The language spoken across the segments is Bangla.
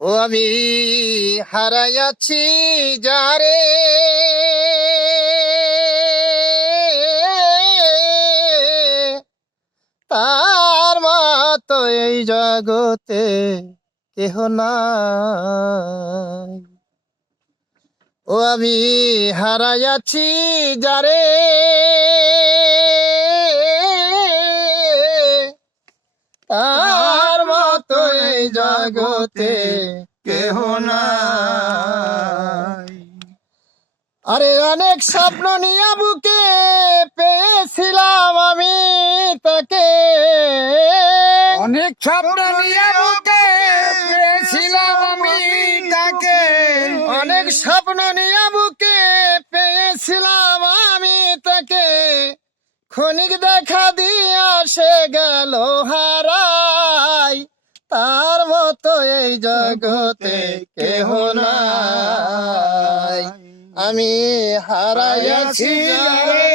ও আমি হারাইয়াছি যারে, তার মতো এই জগতে কেহ নাই। ও আমি হারাইয়াছি যারে, তার মতো এই জগতে কেহ নাই। আরে অনেক স্বপ্ন নিয়ে বুকে পেয়েছিলাম আমি তাকে, অনেক স্বপ্ন নিয়ে বুকে পেয়েছিলাম আমি তাকে। অনেক স্বপ্ন নিয়ে বুকে পেয়েছিলাম আমি তাকে, ক্ষণিক দেখা দিয়া সে গেল হারাই, তার মতো এই জগতে কেহ নাই। আমি হারাইয়াছি যারে,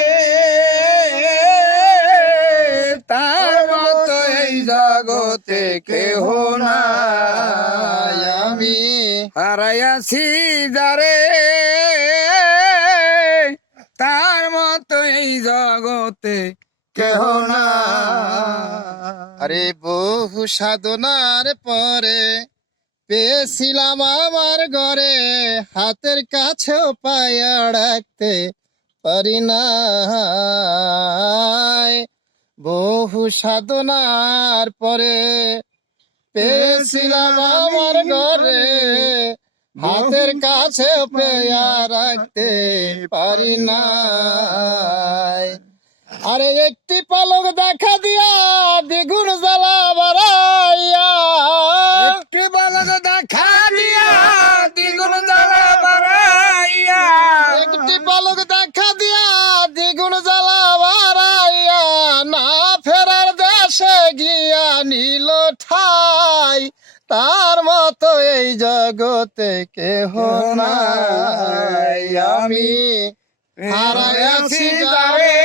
তার মতো এই জগতে কেহ নাই। আমি হারাইয়াছি যারে, তার মতো এই জগতে কেহ নাই। আরে বহু সাধনার পরে পেয়েছিলাম আমার ঘরে, হাতের কাছেও পায়া রাখতে পারি নাই। বহু সাধনার পরে পেয়েছিলাম আমার ঘরে, হাতের কাছেও পেয়া রাখতে পারি নাই। আরে একটি পলক দেখা দিয়া দ্বিগুণ জ্বালা বাড়াইয়া, একটি বালক দেখা দিয়া দ্বিগুণ জ্বালা বাড়াইয়া, একটি পলক দেখা দিয়া দ্বিগুণ জ্বালা বাড়াইয়া, না ফেরার দেশে গিয়া নিল ঠাই, তার মতো এই জগতে কেহ নাই। আমি হারাইয়াছি যারে,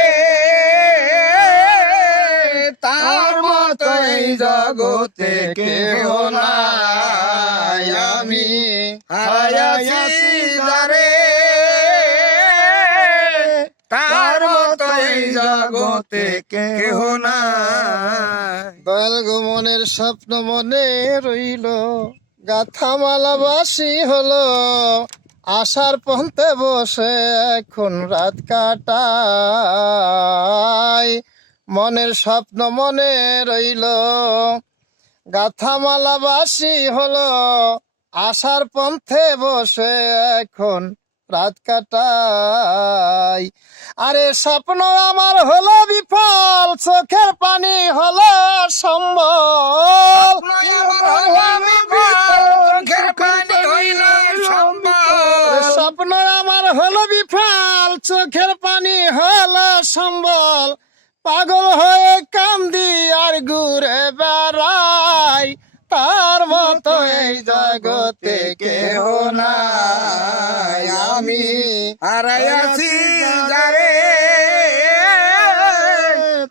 তার মতো এই জগতে কেহ নাই। আমি হারাইয়াছি যারে, তার মতো এই জগতে কেহ নাই। দয়াল গো মনের স্বপ্ন মনে রইল, গাথামালা বাসি হলো, আশার পন্থে বসে এখন রাত কাটাই। মনের স্বপ্ন মনে রইল, গাথামালা বাসি হলো, আশার পন্থে বসে এখন রাত কাটাই। আরে স্বপ্ন আমার হলো বিফল, চোখের পানি হলো সম্বল, চোখের পানি হইল সম্বল। স্বপ্ন আমার হলো বিফল, চোখের পানি হলো সম্বল, পাগল হয়ে কান্দি আর ঘুরে বেড়াই, তার মতো এই জগতে কেহ নাই। আমি হারাইয়াছি যারে,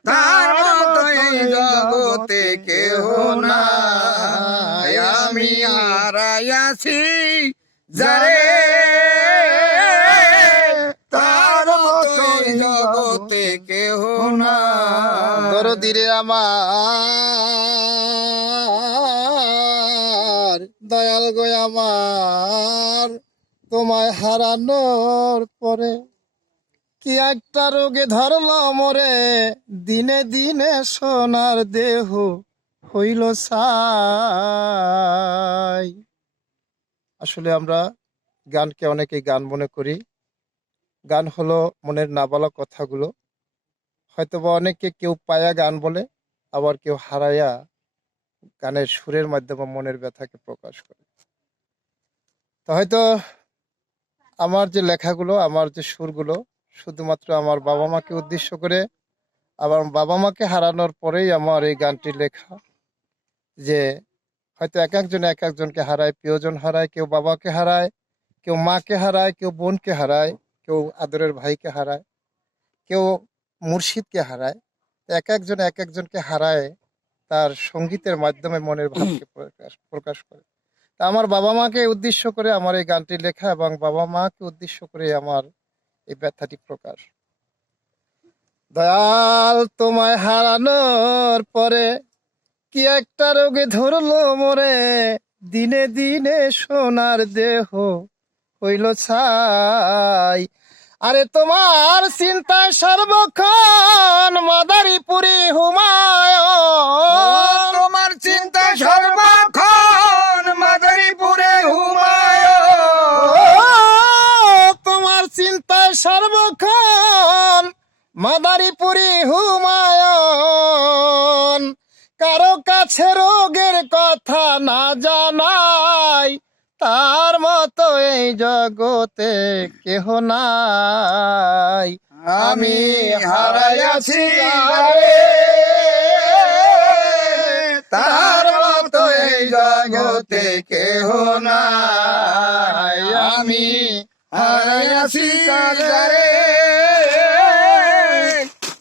তার মতো এই জগতে কেহ নাই। আমি হারাইয়াছি যারে, তার মতো এই জগতে কেহ নাই। দরদিরে আমার, দয়াল গো আমার, তোমায় হারানোর পরে কি একটা রোগে ধরলো মোরে, দিনে দিনে সোনার দেহ হইল ছাই। আসলে আমরা গানকে অনেকে গান মনে করি, গান হলো মনের না বলা কথাগুলো। হয়তোবা অনেকে কেউ পায়া গান বলে, আবার কেউ হারায়া গানের সুরের মাধ্যমে মনের ব্যথাকে প্রকাশ করে। তো হয়তো আমার যে লেখাগুলো, আমার যে সুরগুলো শুধুমাত্র আমার বাবা মাকে উদ্দেশ্য করে, আবার বাবা মাকে হারানোর পরেই আমার এই গানটি লেখা। যে হয়তো এক একজনে এক একজনকে হারায়, প্রিয়জন হারায়, কেউ বাবাকে হারায়, কেউ মাকে হারায়, কেউ বোনকে হারায়, কেউ আদরের ভাইকে হারায়, কেউ মুর্শিদকে হারায়। এক একজন এক একজনকে হারায় তার সঙ্গীতের মাধ্যমে মনের ভাবকে প্রকাশ করে। তা আমার বাবা মাকে উদ্দেশ্য করে আমার এই গানটি লেখা এবং বাবা মাকে উদ্দেশ্য করে আমার এই ব্যথাটি প্রকাশ। দয়াল তোমায় হারানোর পরে কি একটা রোগে ধরলো মোরে, দিনে দিনে সোনার দেহ হইল ছাই। আরে তোমার চিন্তায় সর্বক্ষণ মাদারীপুরি হুমায়ুন, তোমার চিন্তা সর্বক্ষণ মাদারীপুরে হুমায়ুন। তোমার চিন্তায় সর্বক্ষণ মাদারীপুরি হুমায়ুন। কারো কাছে রোগের কথা না জানাই, তার মতো এই জগতে কেহ নাই। আমি হারাইয়াছি যারে, তার মতো এই জগতে কেহ নাই। আমি হারাইয়াছি যারে,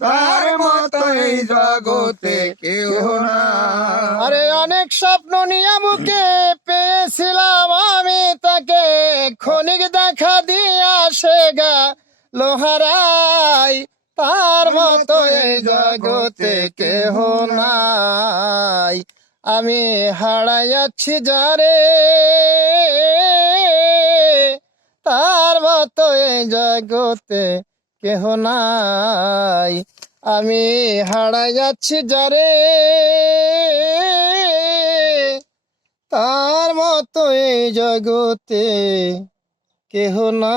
তার মতো এই জগতে কেহ নাই। আরে অনেক স্বপ্ন নিয়ে বুকে পেয়েছিলাম আমি তাকে, ক্ষণিক দেখা দিয়া সে গা লোহারাই। তার মতো এই জগতে কেহ নাই। আমি হারাইয়াছি যারে, তার মতো এই জগতে কেহ নাই। আমি হারাইয়াছি যারে, তার মতো এই জগতে কেহ নাই।